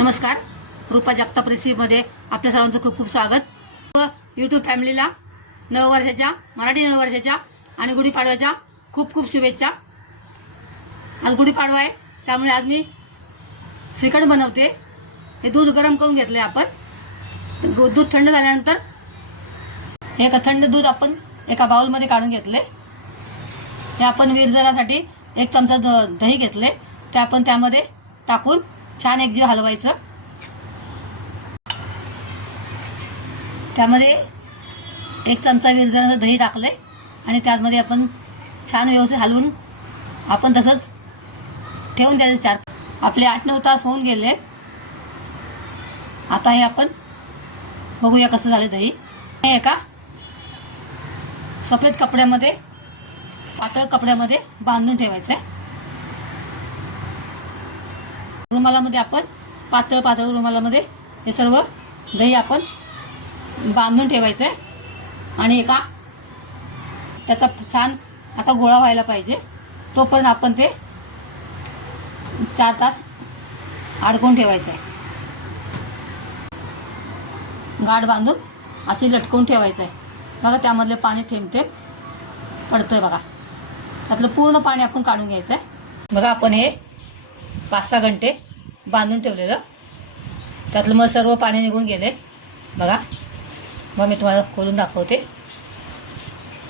नमस्कार. रूपा जगताप रेसिपीमध्ये आपल्या सर्वांचं खूप खूप स्वागत. व यूट्यूब फॅमिलीला नववर्षाच्या मराठी नववर्षाच्या आणि गुढीपाडव्याच्या खूप खूप शुभेच्छा. आज गुढीपाडवा आहे त्यामुळे आज मी श्रीखंड बनवते. हे दूध गरम करून घेतलं आहे आपण. तर दूध थंड झाल्यानंतर एका थंड दूध आपण एका बाउलमध्ये काढून घेतले हे आपण विरजनासाठी एक चमचा द दही घेतले ते आपण त्यामध्ये टाकून छान एकजीव हलवायचं. त्यामध्ये एक चमचा विरजणाचं दही टाकले आणि त्यामध्ये आपण छान व्यवस्थित हलवून आपण तसंच ठेवून द्यायचं चार. आपले आठ नऊ तास होऊन गेले. आता हे आपण बघूया कसं झालं दही. हे एका सफेद कपड्यामध्ये पातळ कपड्यामध्ये बांधून ठेवायचं आहे रुमालामध्ये आपण पातळ पातळ रुमालामध्ये हे सर्व दही आपण बांधून ठेवायचं आहे. आणि एका त्याचा छान असा गोळा व्हायला पाहिजे. तोपर्यंत आपण ते चार तास अडकून ठेवायचं आहे. गाठ बांधून अशी लटकवून ठेवायचं आहे. बघा त्यामधले पाणी थेंब थेंब पडतंय बघा. त्यातलं पूर्ण पाणी आपण काढून घ्यायचं आहे. बघा आपण हे पाच सहा घंटे बांधून ठेवलेलं. त्यातलं मग सर्व पाणी निघून गेले. बघा. मग मी तुम्हाला खोलून दाखवते.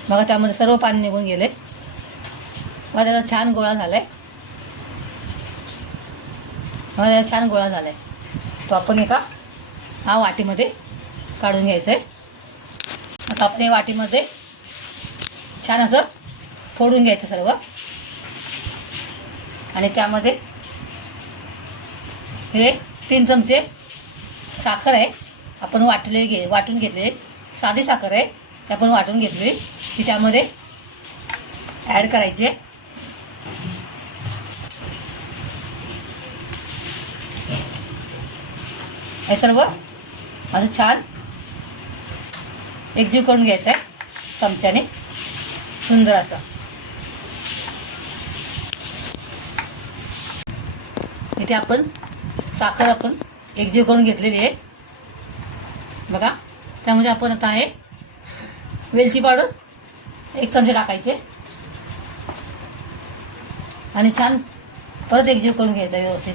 बघा त्यामध्ये सर्व पाणी निघून गेले. मग त्याचा छान गोळा झाला आहे मग त्याचा छान गोळा झाला आहे तो आपण एका हा वाटीमध्ये काढून घ्यायचं आहे आता आपण या वाटीमध्ये छान असं फोडून घ्यायचं सर्व. आणि त्यामध्ये हे तीन चमचे साखर आहे. आपण वाटले घे वाटून घेतले. साधी साखर आहे ते आपण वाटून घेतली. ती त्यामध्ये ॲड करायची. आहे हे सर्व असं छान एकजीव करून घ्यायचं आहे चमच्याने. सुंदर असं. इथे आपण साखर आपण एकजीव करून घेतलेली आहे. बघा त्यामध्ये आपण आता आहे वेलची पावडर एक चमचे टाकायचे. आणि छान परत एकजीव करून घ्यायचा व्यवस्थित.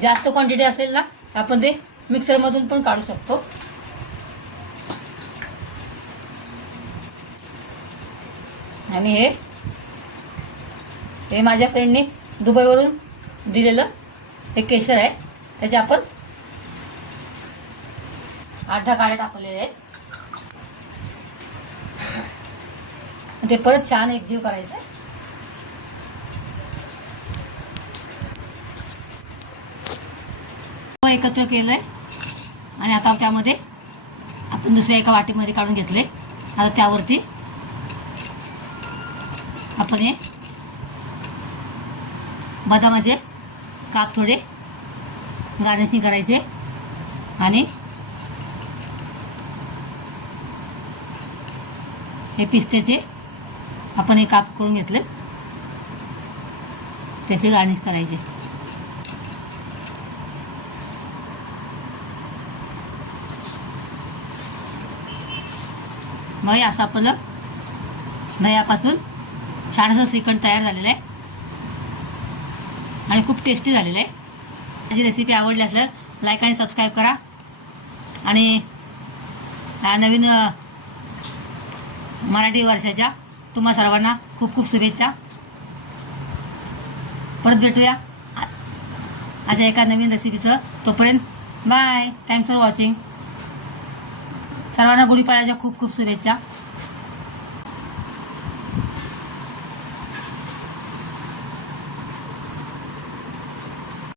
जास्त क्वांटिटी असेल ना आपण ते मिक्सरमधून पण काढू शकतो. आणि हे हे माझ्या फ्रेंडने दुबईवरून दिलेलं हे केशर आहे. त्याचे आपण आठ दहा काड्या टाकलेले आहेत. ते परत छान एकजीव करायचं आहे. एकत्र केलं आहे आणि आता त्यामध्ये आपण दुसऱ्या एका वाटीमध्ये काढून घेतले आता त्यावरती आपण हे बदामाचे काप थोडे गार्निशिंग करायचे आणि हे पिस्त्याचे आपण हे काप करून घेतले. त्याचे गार्निश करायचे. मग असं आपलं दह्यापासून छान असं श्रीखंड तयार झालेलं आहे. आणि खूप टेस्टी झालेलं आहे. माझी रेसिपी आवडली असल्यास लाईक आणि सबस्क्राईब करा. आणि नवीन मराठी वर्षाच्या तुम्हा सर्वांना खूप खूप शुभेच्छा. परत भेटूया अशा एका नवीन रेसिपीचं तोपर्यंत बाय थँक्स फॉर वॉचिंग सर्वांना गुढीपाड्याच्या खूप खूप शुभेच्छा.